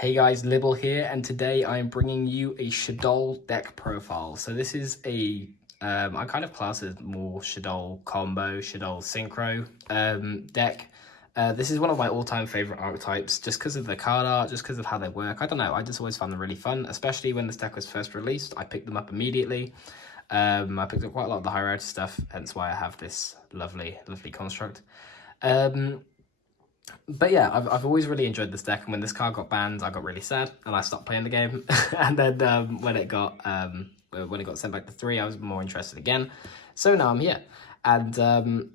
Hey guys, Libyl here, and today I'm bringing you a Shaddoll deck profile. So this is I kind of class it more Shaddoll combo, Shaddoll synchro deck. This is one of my all-time favorite archetypes, just because of the card art, just because of how they work. I don't know, I just always found them really fun, especially when this deck was first released. I picked them up immediately. I picked up quite a lot of the high rarity stuff, hence why I have this lovely construct. But yeah, I've always really enjoyed this deck, and when this card got banned, I got really sad, and I stopped playing the game. And then when it got sent back to 3, I was more interested again. So now I'm here, and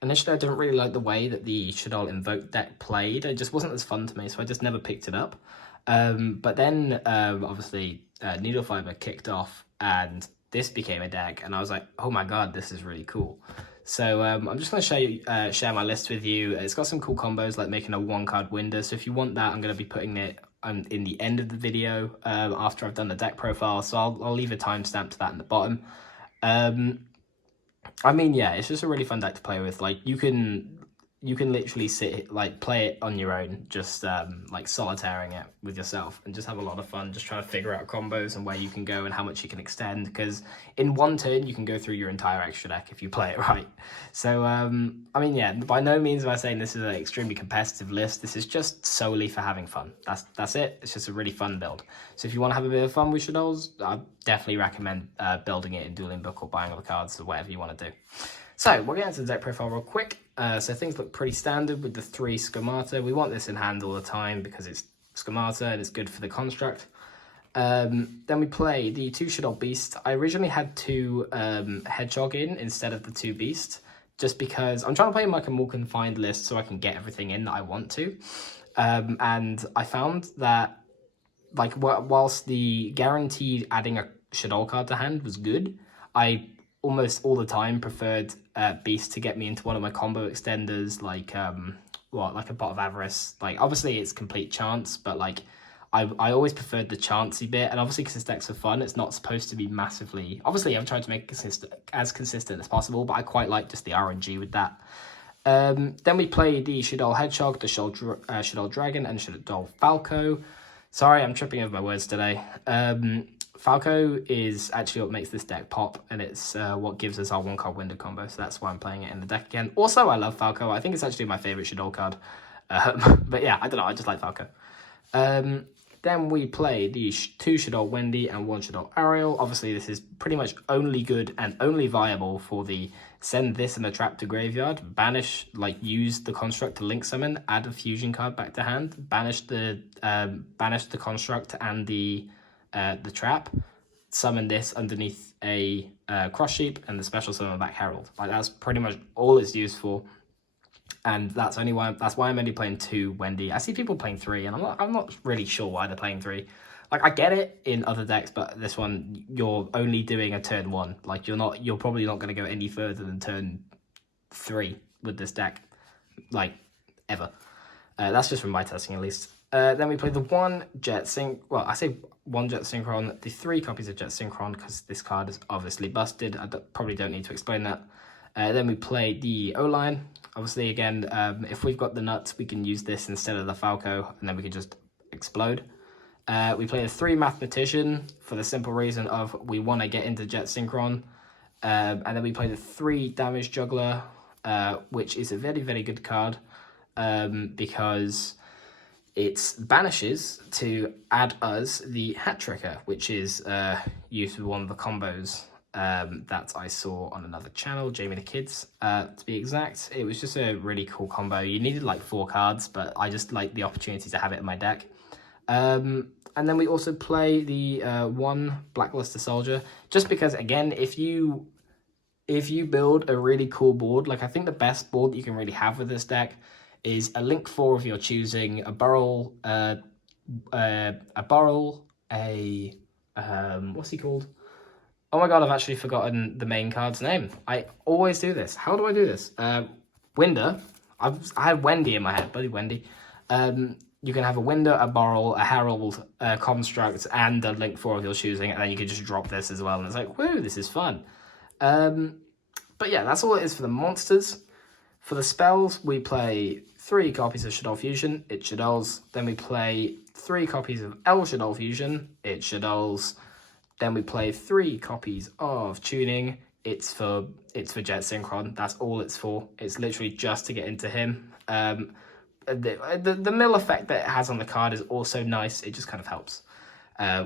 initially I didn't really like the way that the Shaddoll Invoke deck played. It just wasn't as fun to me, so I just never picked it up. But then obviously Needle Fiber kicked off, and this became a deck, and I was like, oh my god, this is really cool. So I'm just going to share my list with you. It's got some cool combos, like making a 1-card Winda. So if you want that, I'm going to be putting it in the end of the video after I've done the deck profile. So I'll leave a timestamp to that in the bottom. I mean, yeah, it's just a really fun deck to play with. Like, you can literally play it on your own, just like solitairing it with yourself, and just have a lot of fun just trying to figure out combos and where you can go and how much you can extend, because in one turn you can go through your entire extra deck if you play it right. So I mean, yeah, by no means am I saying this is an extremely competitive list. This is just solely for having fun. That's it. It's just a really fun build. So if you want to have a bit of fun with Shadolls, I definitely recommend building it in Dueling Book or buying all the cards or whatever you want to do. So we'll get into the deck profile real quick. So things look pretty standard with the 3 Schemata. We want this in hand all the time because it's Schemata and it's good for the construct. Then we play the 2 Shaddoll Beast. I originally had 2 Hedgehog in instead of the 2 Beast, just because I'm trying to play like a more confined list so I can get everything in that I want to. And I found that, like, whilst the guaranteed adding a Shaddoll card to hand was good, I almost all the time preferred Beast to get me into one of my combo extenders, like like a Pot of Avarice. Like, obviously it's complete chance, but like I always preferred the chancey bit, and obviously because this deck's for fun, it's not supposed to be massively. Obviously I'm trying to make it as consistent as possible, but I quite like just the RNG with that. Then we play the Shaddoll Hedgehog, the Shaddoll Dragon, and Shaddoll Falco. Sorry, I'm tripping over my words today. Falco is actually what makes this deck pop, and it's what gives us our 1-card Winda combo, so that's why I'm playing it in the deck again. Also, I love Falco. I think it's actually my favourite Shaddoll card. But yeah, I don't know, I just like Falco. Then we play the 2 Shaddoll Wendy and 1 Shaddoll Ariel. Obviously, this is pretty much only good and only viable for the send this and a trap to graveyard, banish, like use the construct to link summon, add a fusion card back to hand, banish the construct and the trap, summon this underneath a cross sheep, and the special summon back Herald. Like, that's pretty much all it's used for, and that's why I'm only playing 2 Wendy. I see people playing 3, and I'm not really sure why they're playing 3. Like, I get it in other decks, but this one you're only doing a turn 1. Like, you're probably not going to go any further than turn 3 with this deck, like, ever. That's just from my testing, at least. Then we play the 1 Jet Sync. Well, I say 1 Jet Synchron, the 3 copies of Jet Synchron, because this card is obviously busted. I probably don't need to explain that. Then we play the O-Line. Obviously, again, if we've got the nuts, we can use this instead of the Falco, and then we can just explode. We play the 3 Mathematician for the simple reason of we want to get into Jet Synchron. And then we play the 3 Damage Juggler, which is a very, very good card, because it banishes to add us the Hat Tricker, which is used with one of the combos that I saw on another channel, Jamie the Kids, to be exact. It was just a really cool combo. You needed like 4 cards, but I just like the opportunity to have it in my deck. And then we also play the 1 Blackluster Soldier, just because, again, if you build a really cool board, like, I think the best board that you can really have with this deck is a Link 4 of your choosing, a Burrow, what's he called? Oh my god, I've actually forgotten the main card's name. I always do this. How do I do this? Winda. I had Wendy in my head, bloody Wendy. You can have a Winda, a Burrow, a Herald, a Construct, and a Link 4 of your choosing, and then you can just drop this as well, and it's like, woo, this is fun. But yeah, that's all it is for the monsters. For the spells, we play 3 copies of Shaddoll Fusion, it Shaddolls. Then we play 3 copies of El Shaddoll Fusion, it Shaddolls. Then we play 3 copies of Tuning, it's for Jet Synchron, that's all it's for. It's literally just to get into him. The mill effect that it has on the card is also nice, it just kind of helps.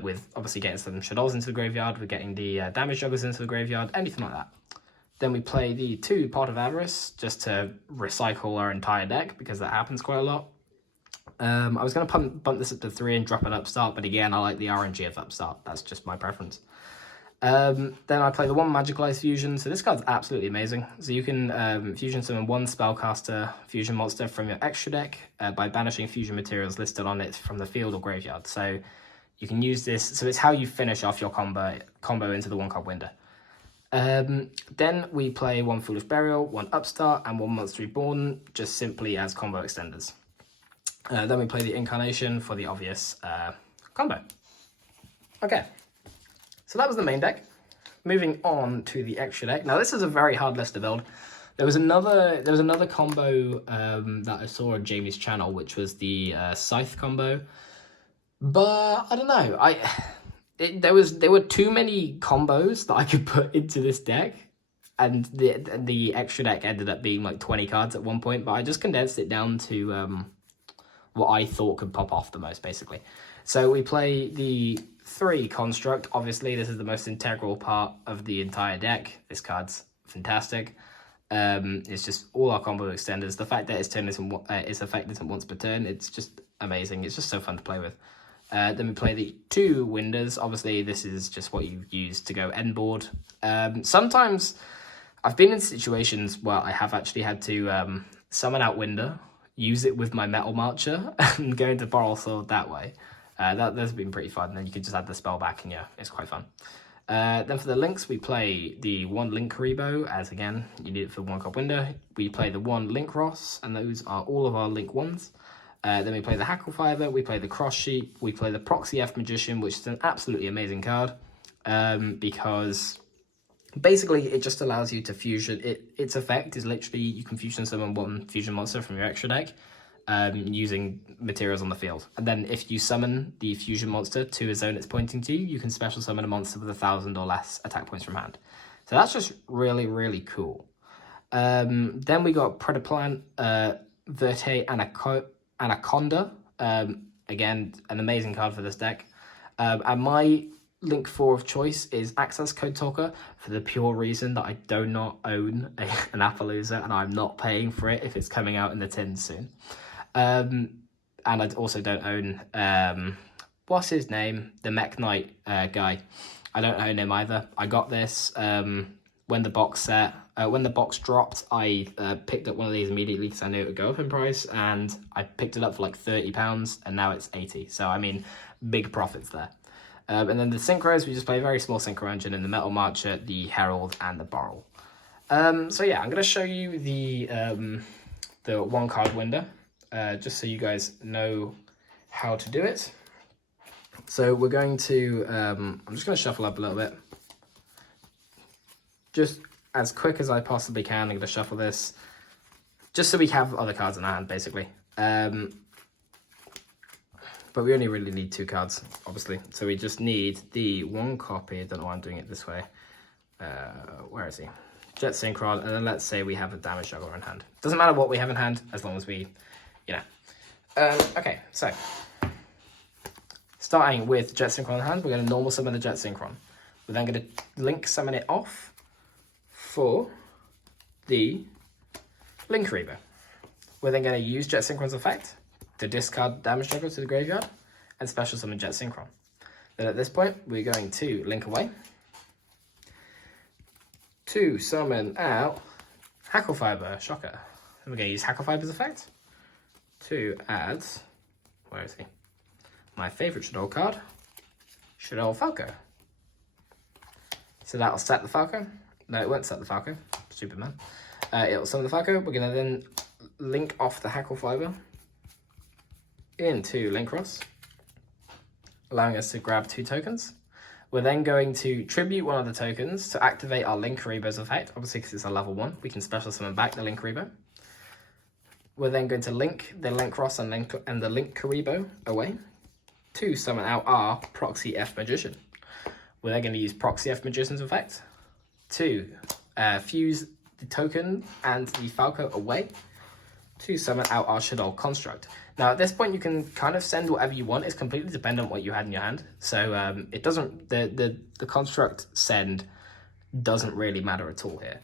With obviously getting some Shaddolls into the graveyard, with getting the damage juggers into the graveyard, anything like that. Then we play the 2 Pot of Avarice, just to recycle our entire deck, because that happens quite a lot. I was going to bump this up to 3 and drop an upstart, but again, I like the RNG of upstart. That's just my preference. Then I play the 1 Magicalized Fusion. So this card's absolutely amazing. So you can fusion summon 1 Spellcaster Fusion monster from your extra deck by banishing fusion materials listed on it from the field or graveyard. So you can use this. So it's how you finish off your combo into the 1-card Winda. Then we play 1 Foolish Burial, 1 Upstart, and 1 Monster Reborn, just simply as combo extenders. Then we play the Incarnation for the obvious combo. Okay, so that was the main deck. Moving on to the extra deck. Now this is a very hard list to build. There was another combo that I saw on Jamie's channel, which was the Scythe combo, but I don't know. There were too many combos that I could put into this deck, and the extra deck ended up being like 20 cards at one point, but I just condensed it down to what I thought could pop off the most, basically. So we play the 3 Construct. Obviously, this is the most integral part of the entire deck. This card's fantastic. It's just all our combo extenders. The fact that its effect isn't once per turn, it's just amazing. It's just so fun to play with. Then we play the 2 Windas. Obviously, this is just what you use to go end board. Sometimes I've been in situations where I have actually had to summon out Winda, use it with my Metal Marcher, and go into Boral Sword that way. That's been pretty fun. Then you can just add the spell back, and yeah, it's quite fun. Then for the links, we play the 1 Linkuribo, as again, you need it for 1-card Winda. We play the 1 Link Ross, and those are all of our Link 1s. Then we play the Hackle Fiber, we play the Cross Sheep, we play the Proxy F Magician, which is an absolutely amazing card, because basically it just allows you to fusion. Its effect is literally you can fusion summon 1 fusion monster from your extra deck using materials on the field. And then if you summon the fusion monster to a zone it's pointing to, you can special summon a monster with 1,000 or less attack points from hand. So that's just really, really cool. Then we got Predaplant, Verte, Anaconda, again, an amazing card for this deck. And my Link 4 of choice is Access Code Talker, for the pure reason that I do not own an Appaloosa, and I'm not paying for it if it's coming out in the tins soon. And I also don't own, what's his name? The Mech Knight guy. I don't own him either. I got this when the box dropped. I picked up one of these immediately because I knew it would go up in price, and I picked it up for like £30, and now it's 80. So I mean, big profits there. And then the synchros, we just play a very small synchro engine in the Metal Marcher, the Herald, and the Boral. So yeah, I'm going to show you the 1-card Winda, just so you guys know how to do it. So we're going to, I'm just going to shuffle up a little bit. Just as quick as I possibly can, I'm going to shuffle this, just so we have other cards in our hand, basically. But we only really need 2 cards, obviously. So we just need the 1 copy. I don't know why I'm doing it this way. Where is he? Jet Synchron, and then let's say we have a damage juggler in hand. Doesn't matter what we have in hand, as long as we, you know. Okay, so starting with Jet Synchron in hand, we're going to normal summon the Jet Synchron. We're then going to link summon it off for the Linkuribo. We're then going to use Jet Synchron's effect to discard damage juggler to the graveyard and special summon Jet Synchron. Then at this point, we're going to link away to summon out Hackle Fiber, shocker. And we're going to use Hackle Fiber's effect to add, where is he? My favorite Shaddoll card, Shaddoll Falco. So that'll set the Falco. No, it won't set the Falco, stupid man. It'll summon the Falco. We're going to then link off the Hackle Fiber into Link Ross, allowing us to grab 2 tokens. We're then going to tribute one of the tokens to activate our Linkuribo's effect. Obviously, because it's a level 1, we can special summon back the Linkuribo. We're then going to link the Linkross and the Linkuribo away to summon out our Proxy F Magician. We're then going to use Proxy F Magician's effect to fuse the token and the falco away to summon out our Shaddoll construct. Now at this point you can kind of send whatever you want. It's completely dependent on what you had in your hand. So it doesn't, the construct send doesn't really matter at all here.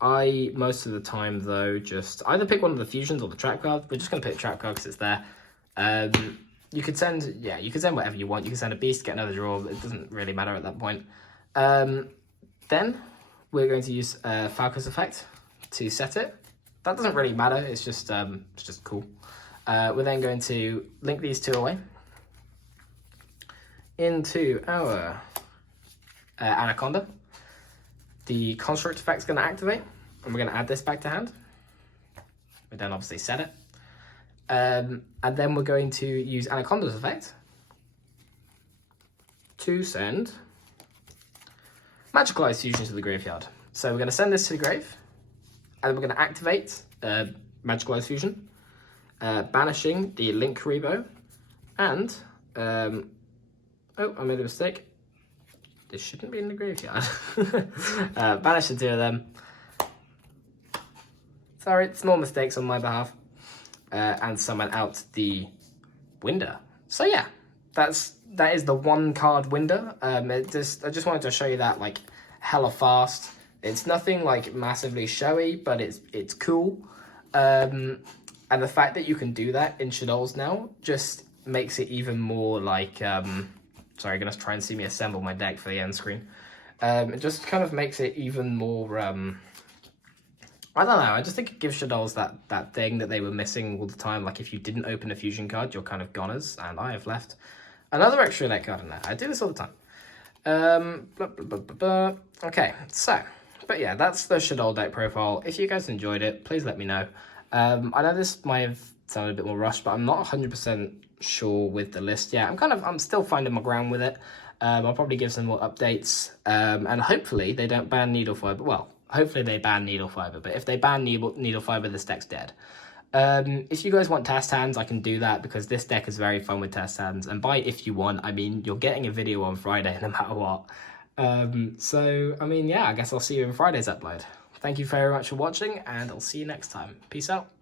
I, most of the time though, just either pick one of the fusions or the trap card. We're just going to pick trap card because it's there. You could send, yeah, you could send whatever you want. You can send a beast, get another draw. It doesn't really matter at that point. Then we're going to use Falco's effect to set it. That doesn't really matter. It's just cool. We're then going to link these two away into our Anaconda. The construct effect's going to activate, and we're going to add this back to hand. We then obviously set it. And then we're going to use Anaconda's effect to send Magical Ice Fusion to the graveyard. So we're going to send this to the grave, and then we're going to activate Magical Ice Fusion, banishing the Linkuribo, and oh, I made a mistake. This shouldn't be in the graveyard. Banish the two of them. Sorry, small mistakes on my behalf. And summon out the Winda. So yeah, that is the one card Winda. I just wanted to show you that like hella fast. It's nothing like massively showy, but it's cool. And the fact that you can do that in Shaddolls now just makes it even more like sorry, you're gonna try and see me assemble my deck for the end screen. It just kind of makes it even more I don't know, I just think it gives Shaddolls that thing that they were missing all the time. Like if you didn't open a fusion card, you're kind of goners, and I have left another extra deck card in there. I do this all the time. Blah, blah, blah, blah, blah. Okay, so, but yeah, that's the Shaddoll deck profile. If you guys enjoyed it, please let me know. I know this might have sounded a bit more rushed, but I'm not 100% sure with the list yet. I'm still finding my ground with it. I'll probably give some more updates, and hopefully they don't ban Needle Fiber. Well, hopefully they ban Needle Fiber, but if they ban Needle Fiber, this deck's dead. If you guys want test hands, I can do that because this deck is very fun with test hands. And by if you want, I mean you're getting a video on Friday no matter what. So, I mean, yeah, I guess I'll see you in Friday's upload. Thank you very much for watching, and I'll see you next time. Peace out.